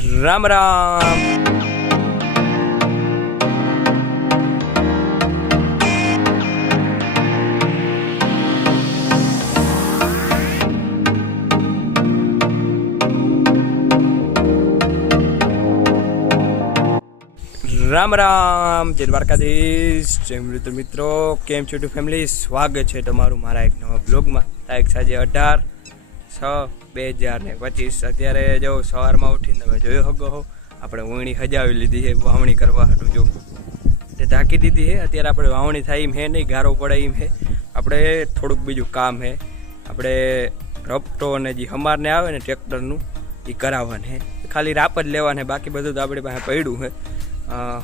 રામ રામ. રામ રામ, જય દ્વારકાધીશ, જય મૃત્યુ મિત્રો. કેમ છો ફેમિલી? સ્વાગત છે તમારું મારા એક નવા બ્લોગમાં. તારીખ સાંજે 18/6/2025. અત્યારે જો સવારમાં ઉઠીને તમે જોયો હગો હો આપણે ઊંઘણી હજાવી લીધી છે વાવણી કરવા હાટું. જો તે ઢાંકી દીધી છે. અત્યારે આપણે વાવણી થાય એમ હે નહીં, ગારો પડે એમ હે. આપણે થોડુંક બીજું કામ હે. આપણે રપટો અને જે હમારને આવે ને ટ્રેક્ટરનું એ કરાવવાનું હે. ખાલી રાપ જ લેવાને, બાકી બધું તો આપણી પાસે પડ્યું છે.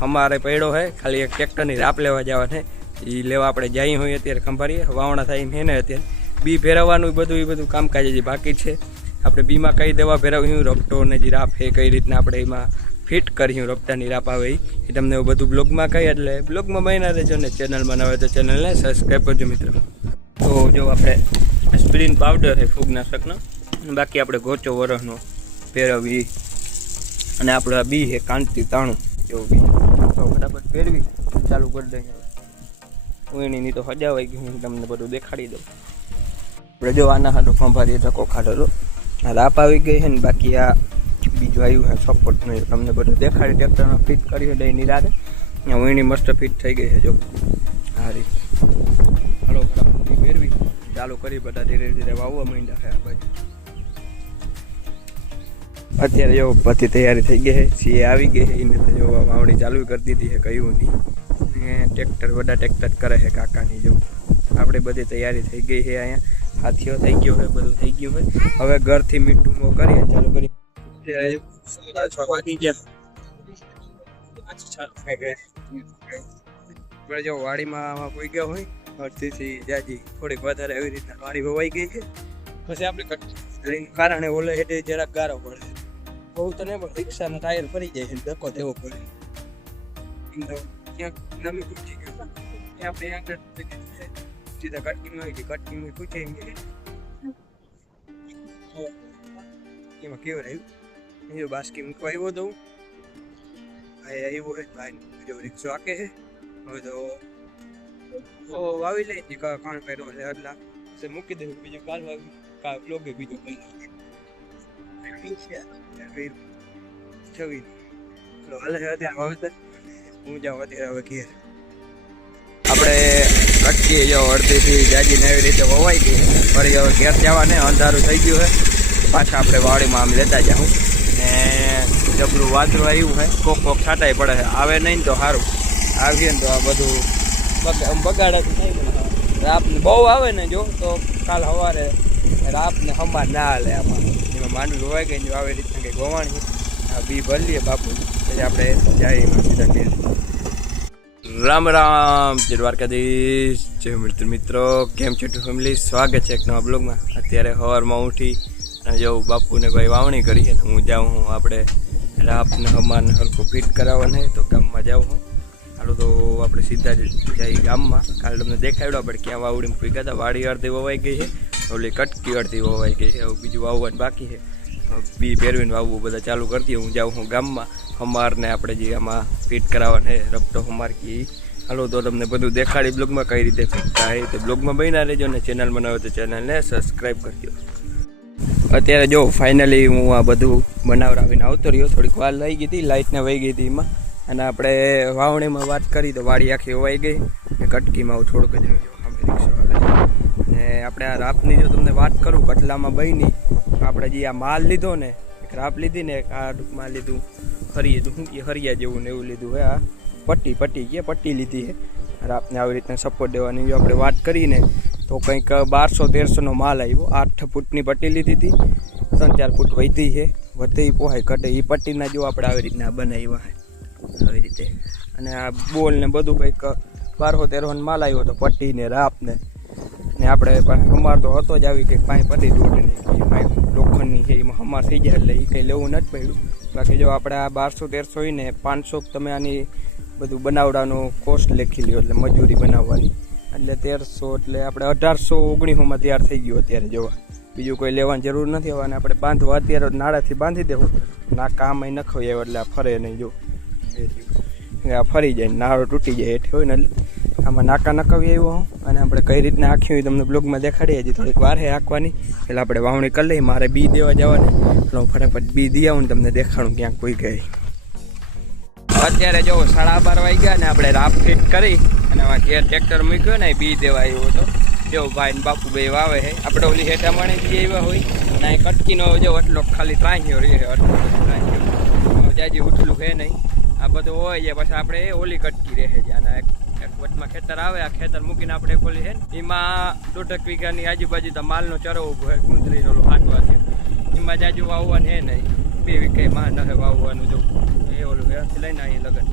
અમારે પડ્યો છે, ખાલી એક ટ્રેક્ટરની રાપ લેવા જવા છે. એ લેવા આપણે જઈએ હોય અત્યારે ખંભાળીએ વાવણા થાય એમ હે ને. અત્યારે બી ફેરવવાનું બધું કામકાજ જે બાકી છે. આપણે બીમાં કઈ દવા ફેરવ્યું, રપટો ને જે રાપ છે કઈ રીતના આપણે એમાં ફિટ કર્યું, રપટાની રાપ આવે એ તમને બધું બ્લોગમાં કહી, એટલે બ્લોગમાં બન્યા રહેજો ને. ચેનલમાં ન હોય તો ચેનલને સબસ્ક્રાઈબ કરજો મિત્રો. તો જો આપણે સ્પ્રિન પાવડર છે ફૂગનાશકનો, બાકી આપણે ગોચો વરસનો ફેરવી, અને આપણે બી છે કાંતિ તાણું એવું બી તો ફટાફટ ફેરવી ચાલુ કરી દઈએ. ઊંઘણીની તો હજાવાઈ ગઈ, હું તમને બધું દેખાડી દઉં. આપણે જો આના હાટો ખંભાળીએ ધક્કો ખાધો આ રાપ આવી ગઈ છે ને, બાકી આ બીજું આવ્યું છે સપોર્ટનું, તમને બધું દેખાડી. ટ્રેક્ટરમાં ફિટ કરી દઈ નિરાતે. ઊંઘણી મસ્ત ફિટ થઈ ગઈ છે જો આ રીત. હલો ફટાફટ ફેરવી ચાલુ કરી, બધા ધીરે ધીરે વાવવા માંડ્યા છે આ બાજુ. અત્યારે જો બધી તૈયારી થઈ ગઈ છે, સીએ આવી ગઈ છે, એને તો જો વાવણી ચાલુ કરી દીધી છે કહ્યું નહીં. ને ટ્રેક્ટર બધા ટ્રેક્ટર કરે છે કાકાની. જો આપણે બધી તૈયારી થઈ ગઈ છે. અહીંયા હાથીઓ થઈ ગયો છે, બધું થઈ ગયું છે. હવે ઘરથી મીઠું મો કરીએ ચાલુ કરી. જો વાડીમાં કોઈ ગયો હોય અડધીથી જાજી થોડીક વધારે એવી રીતના વાડી વવાઈ ગઈ છે. પછી આપણે કારણે ઓલે હેઠે જરાક ગારો પડે. બહુ તો નહીં પણ રિક્ષાના ટાયર ફરી જાય છે, ધક્કો દેવો પડે. ક્યાંક નમી પૂછી ગયું આપણે આગળ સીધા કટકીમાં આવી ગઈ. કટકીમાં પૂછે એમાં કેવું રહ્યું એ બાસ્કી મૂકવા આવ્યો તો આવ્યો હોય ભાઈ. જો રિક્ષો આકે છે. હવે તો વાવી લઈ કાણ કર્યો છે એટલા મૂકી દેવું. બીજું કાલ લોગે બીજું કઈ છવી અત્યારે હું જાઉં અત્યારે હવે ઘેર. આપણે કટકી જો અડધીથી જાજીને એવી રીતે વવાઈ ગઈ. ફરી હવે ઘેર જવાને અંધારું થઈ ગયું છે. પાછા આપણે વાડીમાં આમ લેતા જાઉં ને જબરું વાતરું આવ્યું છે. કોક છાંટાઈ પડે છે. આવે નહીં તો સારું, આવીએ ને તો આ બધું બગાડાતું નહીં. રાપને બહુ આવે ને જો તો કાલ સવારે રાપને હમાર ના હાલે. આમાં એમાં માંડવી વવાઈ ગઈ જો આવી રીતના કંઈક વવાણી. આ બી ભરી લઈએ બાપુ, પછી આપણે જઈએ સીધા ઘેર. રામ રામ, જય દ્વારકાધીશ, જય મૃત્યુ મિત્રો. કેમ છો ફેમિલી? સ્વાગત છે એક નવા બ્લોગમાં. અત્યારે સવારમાં ઉઠી અને જવું બાપુને ભાઈ વાવણી કરી અને હું જાઉં હું આપણે રાપને હમારને હરખું ફિટ કરાવવાને તો ગામમાં જાઉં હું. હાલો તો આપણે સીધા જ જઈએ ગામમાં. કાલે તમને દેખાડ્યો આપણે ક્યાં વાવડીમાં ફૂગ્યા હતા. વાડી અડધી વવાઈ ગઈ છે, ઓલી કટકી અડધી વવાઈ ગઈ છે. હવે બીજું વાવવાનું બાકી છે. બી ફેરવીને વાવવું બધા ચાલુ કરી દઈએ. હું જાઉં હું ગામમાં હમારને આપણે જે આમાં ફિટ કરાવવાને રપટો હમાર કી. હાલો તો તમને બધું દેખાડી બ્લોગમાં કઈ રીતે ફિટ થાય તો બ્લોગમાં બન્યા રહેજો. ને ચેનલ બનાવો તો ચેનલને સબસ્ક્રાઈબ કરી દો. અત્યારે જો ફાઇનલી હું આ બધું બનાવરાવીને આવતો રહ્યો. થોડીક વાર લઈ ગઈ હતી, લાઇટને વહી ગઈ હતી એમાં. અને આપણે વાવણીમાં વાત કરી તો વાડી આખી વવાઈ ગઈ. ને કટકીમાં થોડુંક જ અમે રિક્ષાવાળા. અને આપણે આ રાપની જો તમને વાત કરું કટલામાં બની. આપણે જે આ માલ લીધો ને, એક રાપ લીધી ને એક આ ટૂંકમાં લીધું હરિયે શું કે હરિયા જેવું ને એવું લીધું હે. આ પટ્ટી લીધી છે રાપને આવી રીતના સપોર્ટ દેવાની. જો આપણે વાત કરીને તો કંઈક 1200-1300નો માલ આવ્યો. 8 ફૂટની પટ્ટી લીધી હતી, 3-4 ફૂટ વધી છે. વધી પોહાય ઘટે એ પટ્ટીના જો આપણે આવી રીતના બનાવ્યા છે આવી રીતે. અને આ બોલ ને બધું કંઈક 1200-1300નો માલ આવ્યો હતો પટ્ટીને રાપને. ને આપણે હમાર તો હતો જ આવી કંઈક 5 પટ્ટી દોડની લોખંડની છે એમાં હમાર થઈ જાય એટલે એ કંઈ લેવું નથી પડ્યું. બાકી જો આપણે આ 1200-1300 હોય ને 500 તમે આની બધું બનાવવાનું કોસ્ટ લખી લ્યો એટલે મજૂરી બનાવવાની. એટલે 1300 એટલે આપણે 1819માં તૈયાર થઈ ગયું અત્યારે જોવા. બીજું કોઈ લેવાની જરૂર નથી. હવે આપણે બાંધવા અત્યારે નાળાથી બાંધી દેવું નાકા આમાં નખો આવ્યો એટલે આ ફરે નહીં જો આ ફરી જાય નાળો તૂટી જાય હેઠે હોય ને એટલે આમાં નાકા નખાવી આવ્યો હું અને આપણે કઈ રીતના આખી હોય તમને બ્લોગમાં દેખાડીએ હજી થોડીક વાર હે આંકવાની એટલે આપણે વાવણી કરી લઈએ મારે બી દેવા જવાની એટલે હું ફટાફટ બી દઈ આવું ને તમને દેખાડું ક્યાંક કોઈ ગઈ અત્યારે જો 12:30 વાગ્યા ને આપણે રાપ ફિટ કરી અને આમાં ઘેર ટ્રેક્ટર મૂક્યો ને બી દેવા આવ્યો હતો જો ભાઈ ને બાપુ બે વાવે છે આપણે ઓલી હેઠા માણે બી આવ્યા હોય અને અહીં કટકીનો જો એટલો ખાલી ત્રાંસ્યો રહે એટલો ત્રાંસ્યો જાજી ઉઠલું છે નહીં આ બધું હોય છે પછી આપણે ઓલી કટકી રહે છે અને એક વચમાં ખેતર આવે આ ખેતર મૂકીને આપણે ખોલી છે ને એમાં 1.5 વીઘાની આજુબાજુ તો માલનો ચરો ઉભો હોય ગુંદરીનો હાટવા છે એમાં જાજુ વાવવાનું હે નહીં 2 વીઘા માં ન વાવવાનું જો એ ઓલું એથી લઈને અહીં લગન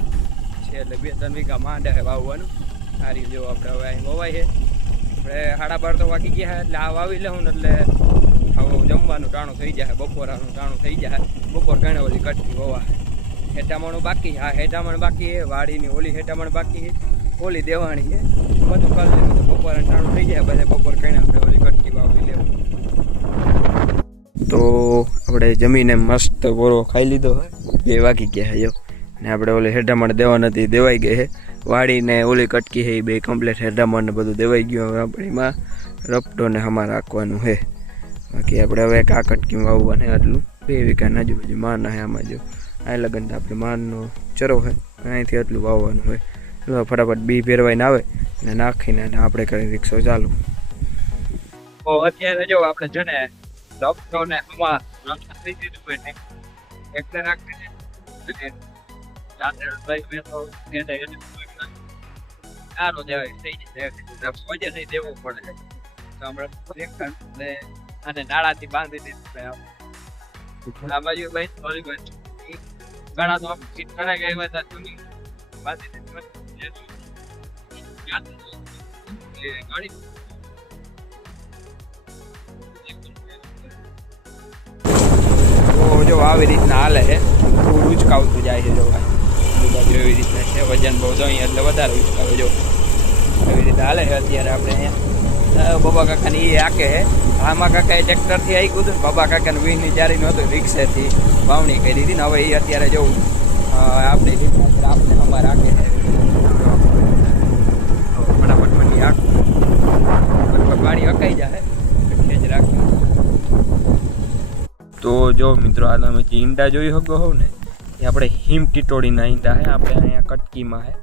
છે એટલે 2-3 વીઘા માંડે વાવવાનું સારી જો આપણે હવે અહીં વવાય છે આપણે 12:30 તો વાગી ગયા એટલે આ વાવી લઉં ને એટલે હવે જમવાનું ટાણું થઈ જાય બપોરાનું ટાણું થઈ જાય બપોર ઘણી ઓલી કટકી વવા હેટામણું બાકી હા હેટામણ બાકી છે વાડીની ઓલી હેટામણ બાકી છે ઓલી દેવાણી છે બધું કરી લેવું તો બપોર ટાણું થઈ જાય બધા બપોર કહીને આપણે ઓલી કટકી વાવી લેવું તો આપણે જમીને મસ્ત બોરો ખાઈ લીધો હોય 2 વાગી ગયા જો ને આપણે ઓલી હેટામણ દેવા નથી દેવાઈ ગઈ છે વાડીને ઓલી કટકી છે એ બે કમ્પ્લીટ હેટામણ ને બધું દેવાઈ ગયું હવે આપણે એમાં રપટો ને હમા રાખવાનું છે બાકી આપણે હવે આ કટકીમાં વાવવાનું આટલું 2 વીઘાના આજુબાજુ માન છે આમાં જો આ લગન આપણે માનનો ચરો છે અહીંથી એટલું વાવવાનું હોય એટલે ફટાફટ બી ભેરવાઈને આવે ને નાખીને આપણે કરી રિક્ષો ચાલુ અત્યારે જો આપણે છે ને ડોક્ટરને આમાં થઈ દીધું હોય ને એટલે રાખીને સારો દેવાય થઈ જાય નહીં દેવું પડે તો આપણે અને નાળાથી બાંધી દીધું આ બાજુ ભાઈ થોડી ઘણા તો ફીટ કરાઈ ગયા હતા ચૂની બાંધી દીધું જો આવી રીતના હાલે છે થોડું ઉચકાવતું જાય છે જો બાજુ એવી રીતના છે વજન બહુ તો અહીંયા એટલે વધારે ઉચકાવે જો એવી રીતે હાલે છે અત્યારે આપણે અહીંયા બાબા કાકાને એ આકે છે આમાં કાકાએ ટ્રેક્ટરથી આવી ગયું હતું બાબા કાકાને વીજની જારી નહોતું રિક્ષેથી વાવણી કરી દીધી ને હવે એ અત્યારે જવું આપણી રીતના આપણે અમારે આકે છે ફટાફટ મંડી આખું વાડી અકાઈ જાય એટલે જ રાખી તો જો મિત્રો આ તમે જે ઈંડા જોઈ શકો હોવ ને એ આપણે હિમ ટીટોડીના ઈંડા છે આપણે અહીંયા કટકીમાં છે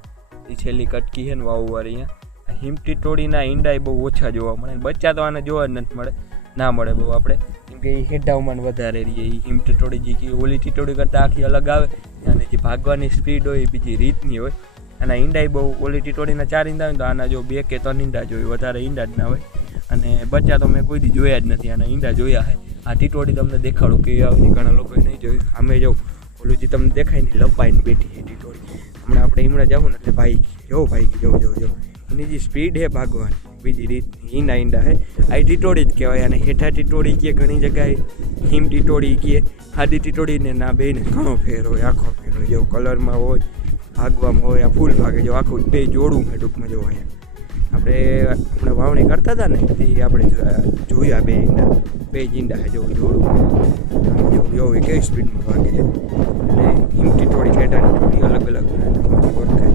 એ છેલ્લી કટકી છે ને વાવવાળી અહીંયા હિમ ટીટોડીના ઈંડા એ બહુ ઓછા જોવા મળે બચ્ચા તો આને જોવા જ નથી મળે ના મળે બહુ આપણે કેમ કે એ હેડાવમાં વધારે રહીએ એ હિમ ટીટોડી જે ઓલી ટીટોડી કરતાં આખી અલગ આવે અને જે ભાગવાની સ્પીડ હોય એ બીજી રીતની હોય અને ઈંડા બહુ ઓલી ટીટોડીના 4 ઈંડા હોય તો આના જો 2 કે 3 ઈંડા જોઈએ વધારે ઈંડા જ ના હોય અને બચ્ચા તો મેં કોઈ દી જોયા જ નથી આના ઈંડા જોયા છે આ ટીટોડી તમને દેખાડું કે આવતી ઘણા લોકોએ નહીં જોયું સામે જાઉં ઓલું જે તમને દેખાય ને લપાઈને બેઠી છે ટીટોડી હમણાં આપણે હમણાં જાવું ને એટલે ભાઈ જો એની જે સ્પીડ છે ભાગવાની બીજી રીતની ઈંડા છે આ ટીટોડી જ કહેવાય અને હેઠા ટીટોડી કહે ઘણી જગ્યાએ હિમ ટીટોડી કહે આડી ટીટોડીને ના બેને ઘણો ફેર હોય આખો ફેર હોય જેવો કલરમાં હોય ભાગવામાં હોય આ ફૂલ ભાગે જો આખું બે જોડું મેં ટૂંકમાં જોવા આપણે હમણાં વાવણી કરતા હતા ને તે આપણે જોયા બે ઈંડા છે જો જોડું જો કેવી સ્પીડમાં ભાગે છે અને હિમ ટીટોડી હેઠા ટીટોડી અલગ અલગ ઓળખાય